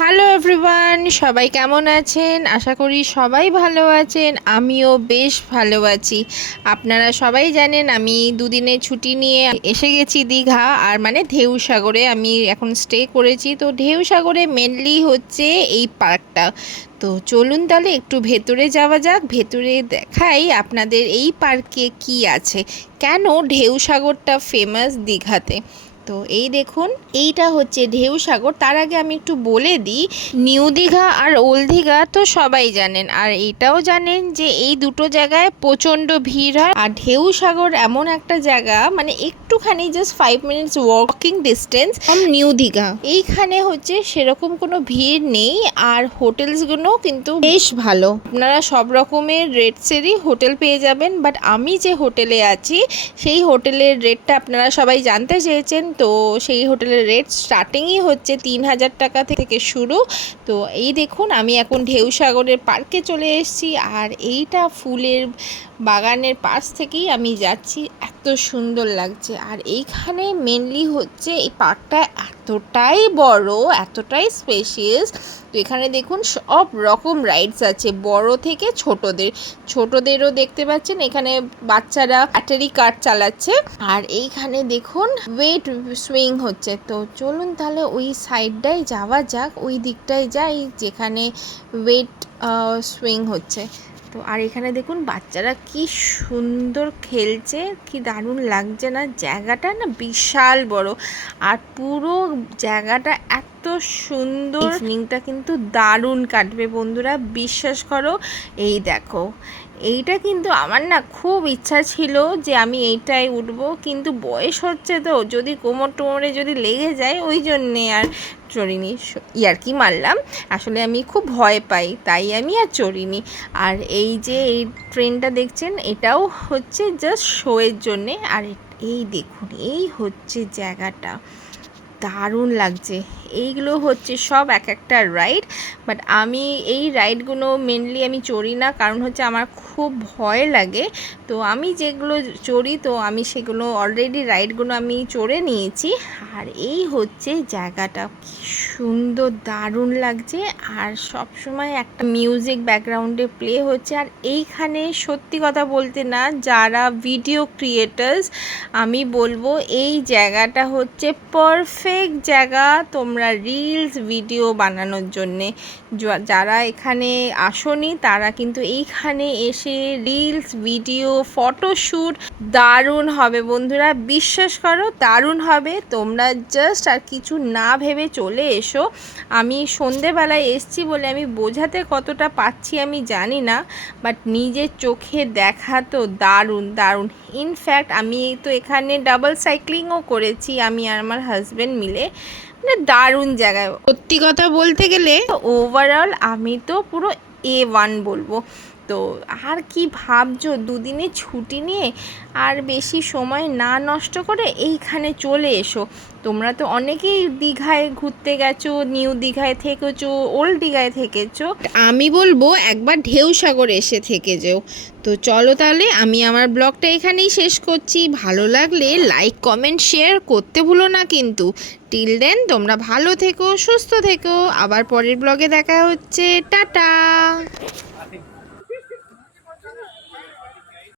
Hello everyone সবাই কেমন আছেন? আশা করি সবাই ভালো আছেন। আমিও বেশ ভালো আছি। আপনারা সবাই জানেন আমি দুদিনের ছুটি নিয়ে এসে গেছি দীঘা, আর মানে ঢেউ সাগরে আমি এখন স্টে করেছি। তো ঢেউ সাগরে মেনলি হচ্ছে এই পার্কটা। তো চলুন তাহলে একটু ভেতরে যাওয়া যাক। ভেতরে দেখাই আপনাদের এই পার্কে কি আছে। কেন ঢেউ সাগরটা ফেমাস দীঘাতে? তো এই দেখুন, এইটা হচ্ছে ঢেউ সাগর। তার আগে আমি একটু বলে দিই, নিউ দীঘা আর ওল্ড দীঘা তো সবাই জানেন। আর এটাও জানেন যে এই দুটো জায়গায় প্রচণ্ড ভিড় হয়। আর ঢেউ সাগর এমন একটা জায়গা মানে একটুখানি just five minutes walking distance from new Digha. এইখানে হচ্ছে সেরকম কোনো ভিড় নেই, আর হোটেলসগুলো কিন্তু বেশ ভালো। আপনারা সব রকমের রেটসেরই হোটেল পেয়ে যাবেন বাট আমি যে হোটেলে আছি, সেই হোটেলের রেটটা আপনারা সবাই জানতে চেয়েছেন। তো সেই হোটেলের রেট স্টার্টিংই হচ্ছে তিন হাজার টাকা থেকে শুরু। তো এই দেখুন, আমি এখন ঢেউসাগরের পার্কে চলে এসেছি। আর এইটা ফুলের বাগানের পাশ থেকেই আমি যাচ্ছি। এত সুন্দর লাগছে। আর এইখানে মেনলি হচ্ছে এই পার্কটা এতটাই বড়, এতটাই স্পেশিয়াস তো এখানে দেখুন সব রকম রাইডস আছে, বড় থেকে ছোটদের। ছোটদেরও দেখতে পাচ্ছেন, এখানে বাচ্চারা ব্যাটারি কার চালাচ্ছে। আর এইখানে দেখুন ওয়েট সুইং হচ্ছে। তো চলুন তাহলে ওই সাইডটায় যাওয়া যাক, ওই দিকটায় যাই যেখানে ওয়েট সুইং হচ্ছে। তো আর এখানে দেখুন বাচ্চারা কি সুন্দর খেলছে, কি দারুণ লাগছে না? জায়গাটা না বিশাল বড়। আর পুরো জায়গাটা এত সুন্দর ইভিনিংটা কিন্তু দারুণ কাটবে বন্ধুরা, বিশ্বাস করো। এই দেখো, এইটা কিন্তু আমার না খুব ইচ্ছা ছিল যে আমি এইটাই উঠবো, কিন্তু বয়স হচ্ছে তো, যদি কোমর টোমরে যদি লেগে যায়, ওই জন্যে আর চড়িনি। ইয়ার্কি মারলাম? আসলে আমি খুব ভয় পাই, তাই আমি আর চড়িনি। আর এই যে এই ট্রেনটা দেখছেন, এটাও হচ্ছে জাস্ট শোয়ের জন্যে। আর এই দেখুন, এই হচ্ছে জায়গাটা। দারুণ লাগছে। এইগুলো হচ্ছে সব এক একটা রাইড বাট আমি এই রাইডগুলো মেনলি আমি চড়ি না, কারণ হচ্ছে আমার খুব ভয় লাগে। তো আমি যেগুলো চড়ি, তো আমি সেগুলো অলরেডি রাইডগুলো আমি চড়ে নিয়েছি। আর এই হচ্ছে জায়গাটা। কি সুন্দর, দারুণ লাগছে। আর সব সময় একটা মিউজিক ব্যাকগ্রাউন্ডে প্লে হচ্ছে। আর এইখানে সত্যি কথা বলতে না, যারা ভিডিও ক্রিয়েটার্স আমি বলব এই জায়গাটা হচ্ছে পারফেক্ট জায়গা তোমরা রিলস ভিডিও বানানোর জন্যে। যারা এখানে আসনি, তারা কিন্তু এইখানে এসে রিলস ভিডিও ফটোশ্যুট দারুণ হবে বন্ধুরা। বিশ্বাস করো, দারুণ হবে। তোমরা জাস্ট আর কিছু না ভেবে চলে এসো। আমি সন্ধেবেলায় এসছি বলে আমি বোঝাতে কতটা পাচ্ছি আমি জানি না বাট নিজের চোখে দেখা তো দারুণ দারুণ। ইনফ্যাক্ট আমি তো এখানে ডাবল সাইক্লিংও করেছি, আমি আর আমার হাজব্যান্ড মিলে। মানে দারুণ জায়গায় সত্যি কথা বলতে গেলে ওভারঅল আমি তো পুরো এ ওয়ান বলব। তো আর কি ভাবছ? দুদিনে ছুটি নিয়ে আর বেশি সময় না নষ্ট করে এইখানে চলে এসো। তোমরা তো অনেকেই দীঘায় ঘুরতে গেছো, নিউ দীঘায় থেকেছো, ওল্ড দীঘায় থেকেছো। আমি বলব একবার ঢেউ সাগর এসে থেকে যেও। তো চলো তাহলে, আমি আমার ব্লগটা এখানেই শেষ করছি। ভালো লাগলে লাইক, কমেন্ট, শেয়ার করতে ভুলো না কিন্তু। টিল দেন, তোমরা ভালো থেকো, সুস্থ থেকো। আবার পরের ব্লগে দেখা হচ্ছে। টাটা!